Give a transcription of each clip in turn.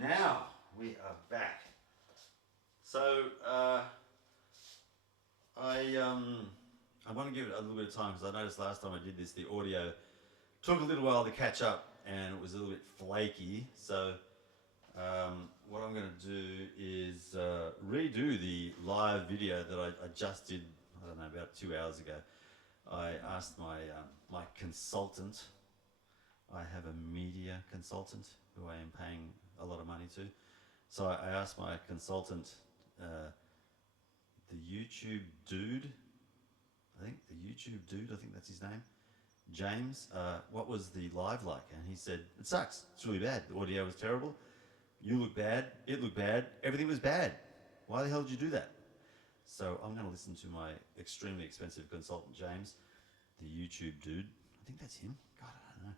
Now we are back. So I want to give it a little bit of time because I noticed last time I did this, the audio took a little while to catch up and it was a little bit flaky. So what I'm going to do is redo the live video that I just did. I don't know, about 2 hours ago. I asked my consultant. I have a media consultant who I am paying a lot of money to. So I asked my consultant, the YouTube dude, I think that's his name, James, what was the live like? And he said, it sucks, it's really bad. The audio was terrible, you look bad, it looked bad, everything was bad. Why the hell did you do that? So I'm going to listen to my extremely expensive consultant, James, the YouTube dude. I think that's him. God, I don't know.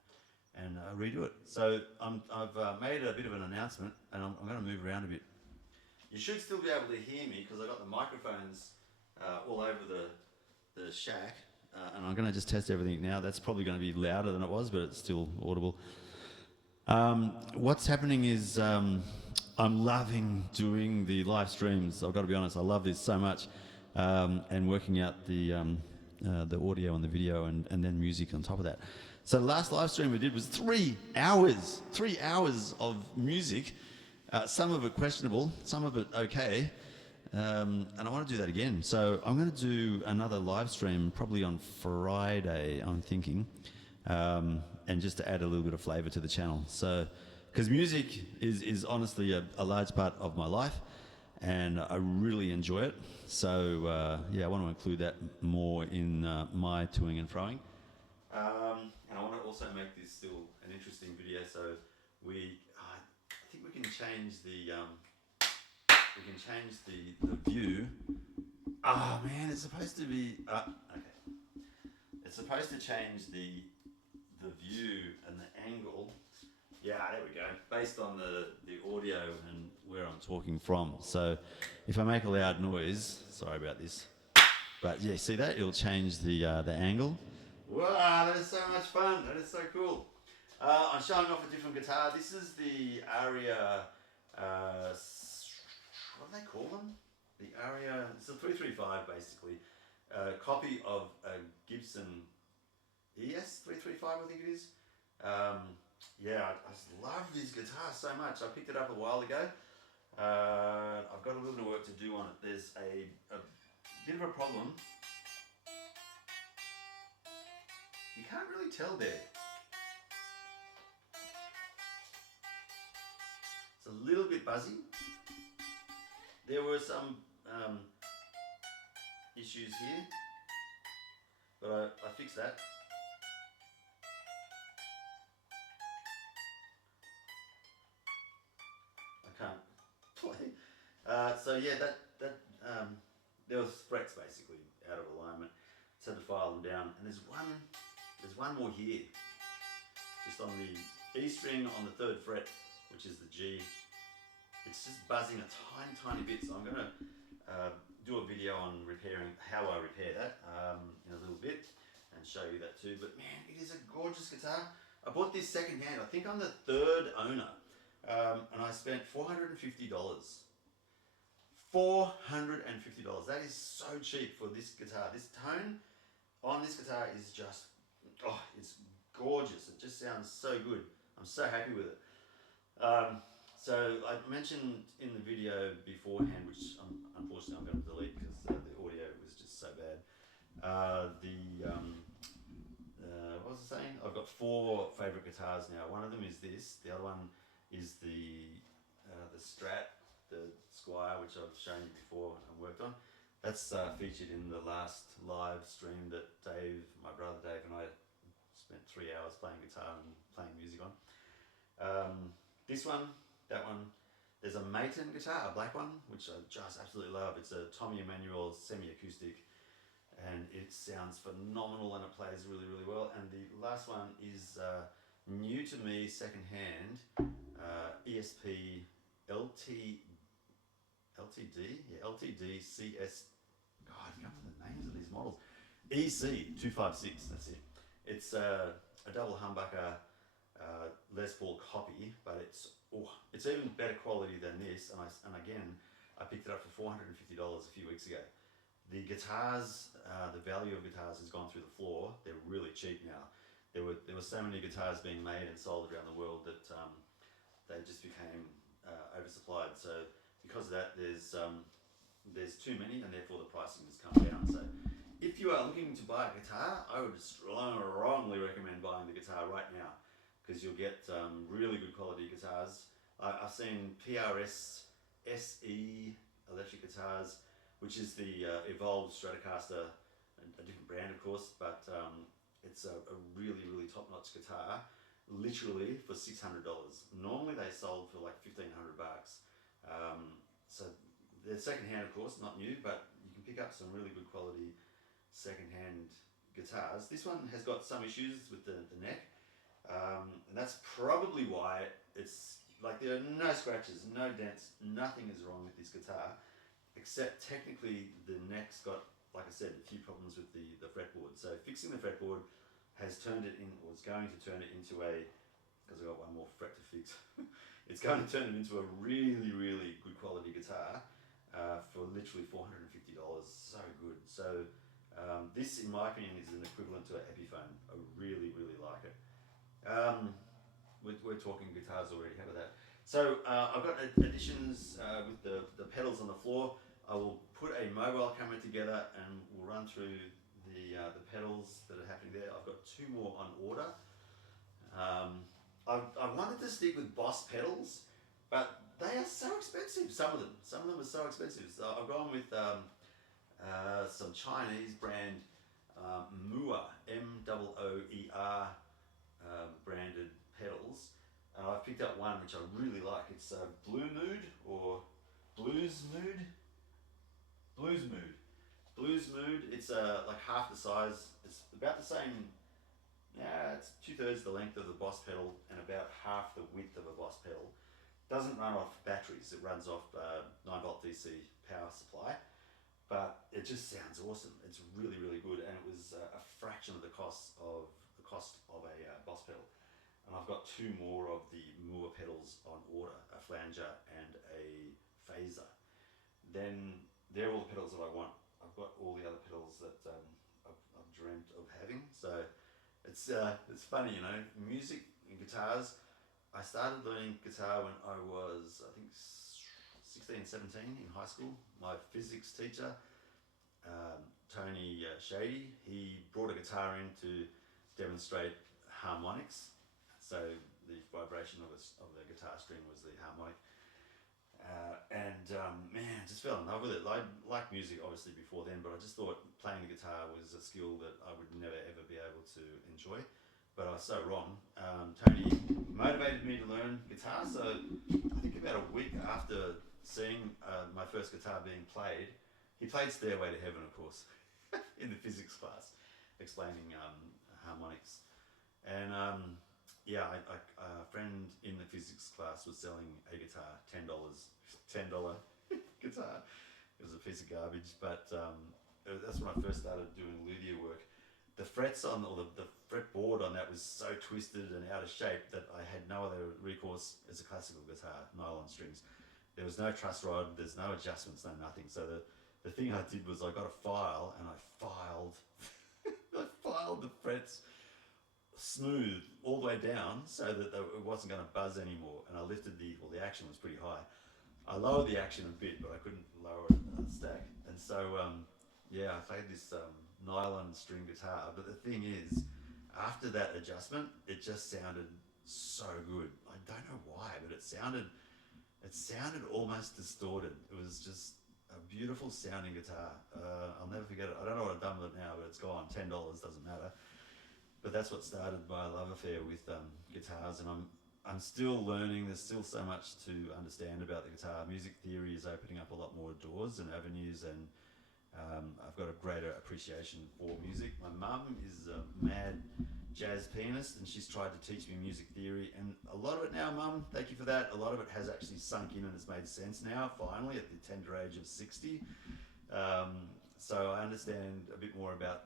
And redo it. So I've made a bit of an announcement, and I'm going to move around a bit. You should still be able to hear me because I've got the microphones all over the shack. And I'm going to just test everything now. That's probably going to be louder than it was, but it's still audible. What's happening is I'm loving doing the live streams. I've got to be honest, I love this so much. And working out the audio and the video and then music on top of that. So the last live stream we did was 3 hours. 3 hours of music. Some of it questionable, some of it okay. And I want to do that again. So I'm going to do another live stream probably on Friday, I'm thinking. And just to add a little bit of flavour to the channel. So, because music is honestly a large part of my life. And I really enjoy it. So yeah, I want to include that more in my toing and froing. And I want to also make this still an interesting video. So I think we can change the view. Oh man, it's supposed to be okay. It's supposed to change the view and the angle. Yeah, there we go. Based on the audio and where I'm talking from. So if I make a loud noise, sorry about this. But yeah, see that? It'll change the angle. Wow, that is so much fun. That is so cool. I'm showing off a different guitar. This is the Aria, what do they call them? The Aria, it's a 335 basically. Copy of a Gibson ES 335, I think it is. Yeah, I just love this guitar so much. I picked it up a while ago. I've got a little bit of work to do on it. There's a bit of a problem. You can't really tell there. It's a little bit buzzy. There were some issues here, but I fixed that. I can't play. So yeah, that there was frets basically out of alignment. Just had to file them down, and there's one more here, just on the E string on the 3rd fret, which is the G. It's just buzzing a tiny bit, so I'm going to do a video on repairing how I repair that in a little bit and show you that too. But man, it is a gorgeous guitar. I bought this second hand. I think I'm the 3rd owner, and I spent $450. $450. That is so cheap for this guitar. This tone on this guitar is just, oh, it's gorgeous. It just sounds so good. I'm so happy with it. So I mentioned in the video beforehand, which unfortunately I'm going to delete because the audio was just so bad. What was I saying? I've got 4 favourite guitars now. One of them is this. The other one is the Strat, the Squire, which I've shown you before and worked on. That's featured in the last live stream that Dave, my brother Dave, and I spent 3 hours playing guitar and playing music on. This one, that one. There's a Maton guitar, a black one, which I just absolutely love. It's a Tommy Emmanuel semi-acoustic, and it sounds phenomenal and it plays really well. And the last one is new to me, second-hand, ESP LTD CS. God, I can't remember the names of these models. EC256, that's it. It's a double humbucker Les Paul copy, but it's even better quality than this. And again, I picked it up for $450 a few weeks ago. The guitars, the value of guitars has gone through the floor. They're really cheap now. There were so many guitars being made and sold around the world that they just became oversupplied. So because of that, there's too many, and therefore the pricing has come down. So if you are looking to buy a guitar, I would strongly recommend buying the guitar right now, because you'll get really good quality guitars. I've seen PRS SE electric guitars, which is the evolved Stratocaster, a different brand of course, but it's a really top-notch guitar, literally for $600. Normally they sold for like $1,500. So they're second-hand of course, not new, but you can pick up some really good quality second-hand guitars. This one has got some issues with the neck, and that's probably why it's like there are no scratches, no dents, nothing is wrong with this guitar, except technically the neck's got, like I said, a few problems with the fretboard. So fixing the fretboard has turned it in, or is going to turn it into because I've got one more fret to fix, it's going to turn it into a really good quality guitar for literally $450. So good. So this, in my opinion, is an equivalent to an Epiphone. I really like it. We're talking guitars already, how about that? So I've got additions with the pedals on the floor. I will put a mobile camera together and we'll run through the pedals that are happening there. I've got 2 more on order. I wanted to stick with Boss pedals, but they are so expensive, some of them are so expensive. So I've gone with some Chinese brand Mooer, Mooer branded pedals. I've picked up one which I really like. It's Blue Mood or Blues Mood. Blues Mood. It's like half the size. It's about the same. Yeah, it's 2/3 the length of the Boss pedal and about half the width of a Boss pedal. Doesn't run off batteries. It runs off 9-volt DC power supply. But it just sounds awesome. It's really good, and it was a fraction of the cost of a Boss pedal. And I've got 2 more of the Mooer pedals on order, a flanger and a phaser. Then they're all the pedals that I want. I've got all the other pedals that I've dreamt of having. So it's funny, you know, music and guitars. I started learning guitar when I was, I think, 16, 17 in high school. My physics teacher, Tony Shady, he brought a guitar in to demonstrate harmonics. So the vibration of the guitar string was the harmonic. Man, just fell in love with it. I liked music obviously before then, but I just thought playing the guitar was a skill that I would never ever be able to enjoy. But I was so wrong. Tony motivated me to learn guitar, so I think about a week after seeing my first guitar being played, he played Stairway to Heaven, of course, in the physics class, explaining harmonics. And a friend in the physics class was selling a guitar, $10 guitar. It was a piece of garbage, but that's when I first started doing luthier work. The frets the fretboard on that was so twisted and out of shape that I had no other recourse as a classical guitar, nylon strings. There was no truss rod, there's no adjustments, no nothing. So the thing I did was I got a file and I filed the frets smooth all the way down so that it wasn't going to buzz anymore, and I lifted the action was pretty high. I lowered the action a bit, but I couldn't lower it a stack, and so I played this nylon string guitar. But the thing is, after that adjustment, it just sounded so good. I don't know why, but it sounded almost distorted. It was just a beautiful sounding guitar. I'll never forget it. I don't know what I've done with it now, but it's gone. $10 doesn't matter. But that's what started my love affair with guitars, and I'm still learning. There's still so much to understand about the guitar. Music theory is opening up a lot more doors and avenues, and I've got a greater appreciation for music. My mum is a mad jazz pianist, and she's tried to teach me music theory, and a lot of it now, Mum, thank you for that, a lot of it has actually sunk in and it's made sense now, finally, at the tender age of 60. So I understand a bit more about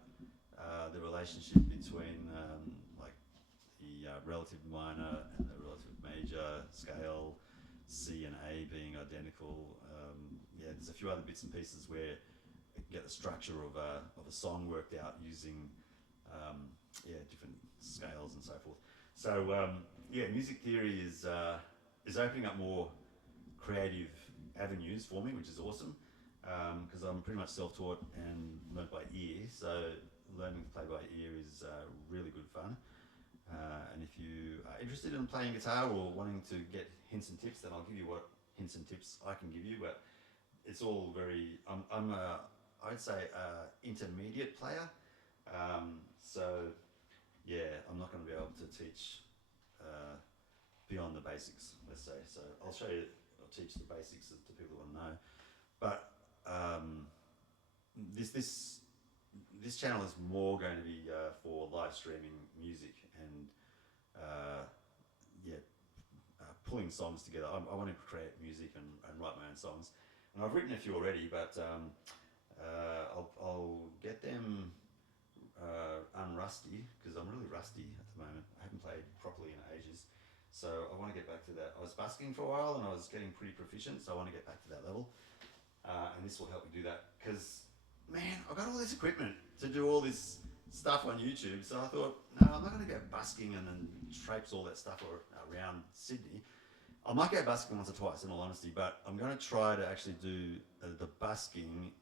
the relationship between the relative minor and the relative major scale, C and A being identical. Yeah, there's a few other bits and pieces where it can get the structure of a song worked out using yeah, different scales and so forth. So yeah, music theory is opening up more creative avenues for me, which is awesome, because I'm pretty much self-taught and learned by ear. So learning to play by ear is really good fun. And if you are interested in playing guitar or wanting to get hints and tips, then I'll give you what hints and tips I can give you. But it's all very, I'm a, I'd say intermediate player. So yeah, I'm not going to be able to teach beyond the basics, let's say. So I'll show you, I'll teach the basics to people who want to know. But this channel is more going to be for live streaming music and yeah, pulling songs together. I want to create music and write my own songs, and I've written a few already, but I'll get them unrusty because I'm really rusty at the moment. I haven't played properly in ages, so I want to get back to that. I was busking for a while and I was getting pretty proficient, so I want to get back to that level, and this will help me do that because man, I've got all this equipment to do all this stuff on YouTube, so I thought, no, I'm not going to go busking and then traipse all that stuff around Sydney. I might go busking once or twice, in all honesty, but I'm going to try to actually do the busking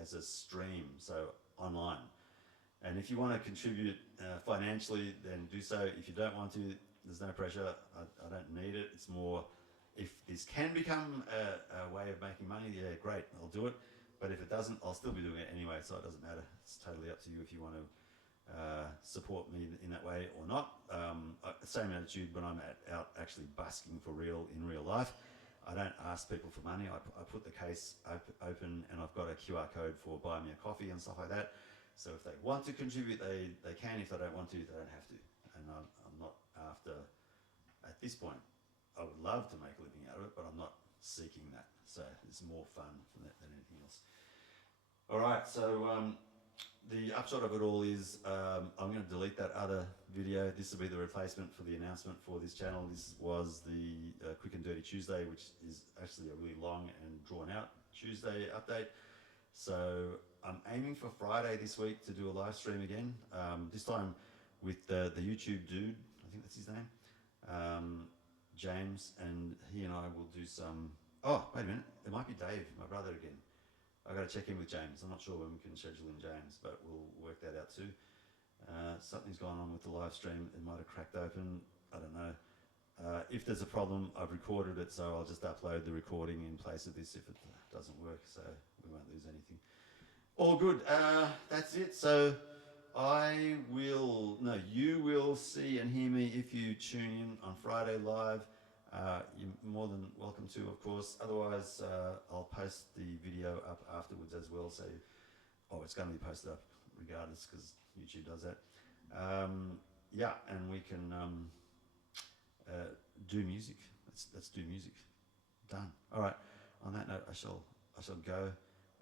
as a stream, so online. And if you want to contribute financially, then do so. If you don't want to, there's no pressure. I don't need it. It's more, if this can become a way of making money, yeah, great, I'll do it. But if it doesn't, I'll still be doing it anyway, so it doesn't matter. It's totally up to you if you want to support me in that way or not. Same attitude when I'm out actually busking for real in real life. I don't ask people for money. I put the case open and I've got a QR code for buy me a coffee and stuff like that. So if they want to contribute, they can. If they don't want to, they don't have to. And I'm not after, at this point, I would love to make a living out of it, but I'm not seeking that. So it's more fun than anything else. All right, so the upshot of it all is I'm going to delete that other video. This will be the replacement for the announcement for this channel. This was the Quick and Dirty Tuesday, which is actually a really long and drawn out Tuesday update. So I'm aiming for Friday this week to do a live stream again, this time with the YouTube dude, I think that's his name, James, and he and I will do some, oh, wait a minute, it might be Dave, my brother again. I've got to check in with James. I'm not sure when we can schedule in James, but we'll work that out too. Something's gone on with the live stream. It might have cracked open. I don't know. If there's a problem, I've recorded it, so I'll just upload the recording in place of this if it doesn't work, so we won't lose anything. All good. That's it. So you will see and hear me if you tune in on Friday live. You're more than welcome to, of course. Otherwise, I'll post the video up afterwards as well. So, it's going to be posted up regardless because YouTube does that. Yeah, and we can do music. Let's do music. Done. All right. On that note, I shall go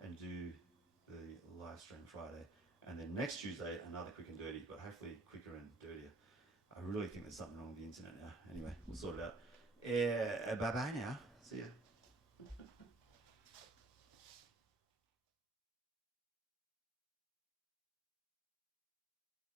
and do the live stream Friday, and then next Tuesday another quick and dirty, but hopefully quicker and dirtier. I really think there's something wrong with the internet now. Anyway, we'll sort it out. Bye bye now. See ya.